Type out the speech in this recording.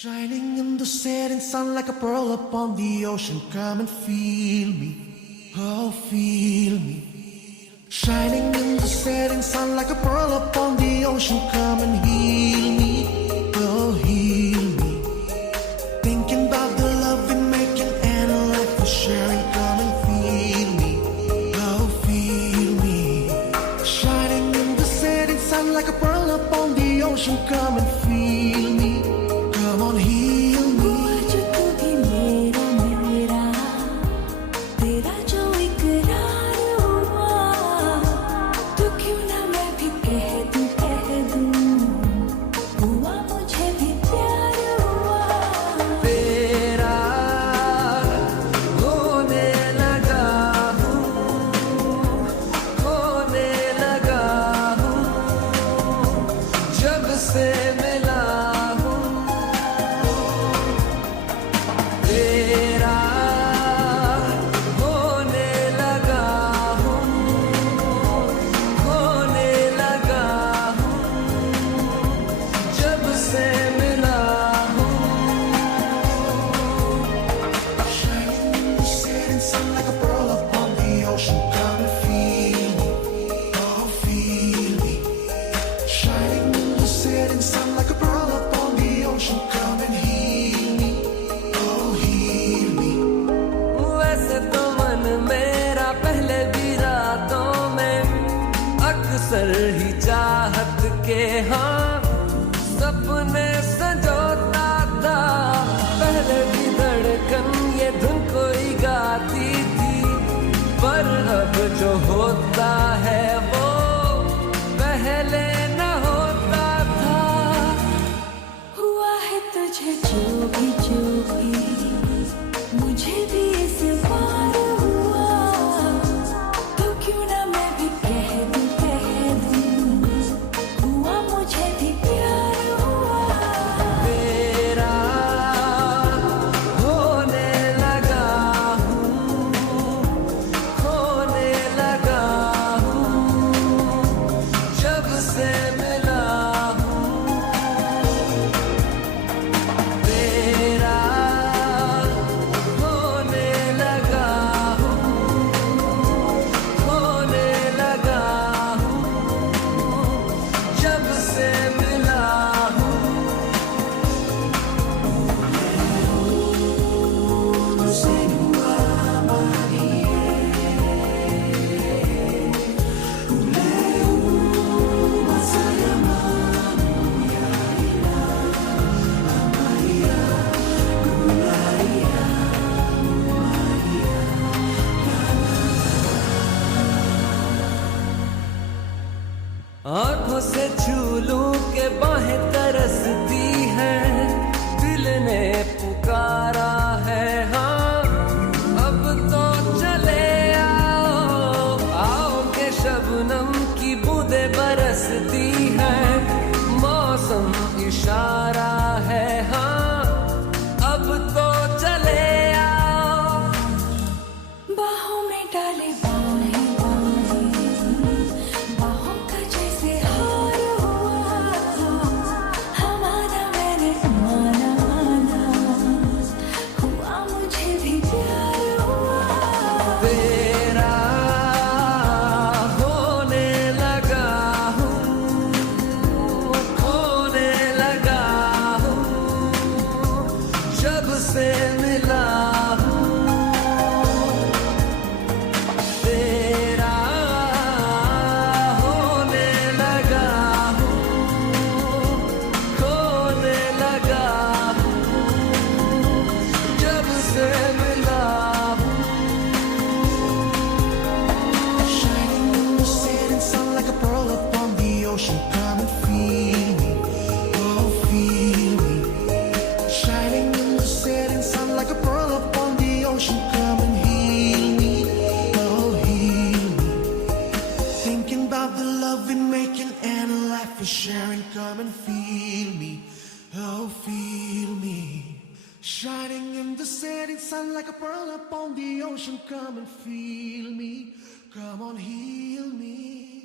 Shining in the setting sun like a pearl upon the ocean. Come and feel me, oh feel me. Shining in the setting sun like a pearl upon the ocean. Come and heal me, oh heal me. Thinking about the love we're making and a life we're sharing. Come and feel me, oh feel me. Shining in the setting sun like a pearl upon the ocean. Come and feel me. Come on, heal me. आज तू भी मेरा मेरा तेरा जो इकरार हुआ तो क्यों ना मैं भी कह दूं हुआ मुझे भी प्यार हुआ तेरा होने लगा हूँ होने लगा हूँ जब से मिला अक्सर ही चाहत के हाँ सपने संजोता था पहले भी धड़कन ये धुन कोई गाती थी पर अब जो होता है वो पहले न होता था हुआ है तुझे जो भी मुझे भी इस बार हुआ तो क्यों ना मैं भी कह दूं हुआ मुझे भी प्यार हुआ तेरा होने लगा हूँ होने लगा हूँ जब से मिला हूँ तेरा होने लगा हूँ होने लगा हूँ जब से मिला हूँ आँखों से छू लूं के बाहें तरसती हैं दिल ने पुकारा है हाँ अब तो चले आओ आओ के शबनम की बूंदें बरसती हैं मौसम इशारा है हाँ अब तो चले आओ बाहों में डाले बाहों का जैसे हार हुआ हमारा मैंने माना हुआ मुझे भी प्यार हुआ तेरा होने लगा हूँ होने लगा हूँ जब से मिला हूँ तेरा होने लगा हूँ होने लगा हूँ जब से मिला हूँ Shining in the setting sun like a pearl upon the ocean. Come and feel me, oh feel me. Shining in the setting sun like a pearl upon the ocean. Come and heal me, oh heal me. Thinking about the love we're making and a life we're sharing. Come and feel me, oh feel me. Shining in the setting sun like a pearl upon the ocean. Come and feel me, come on heal me.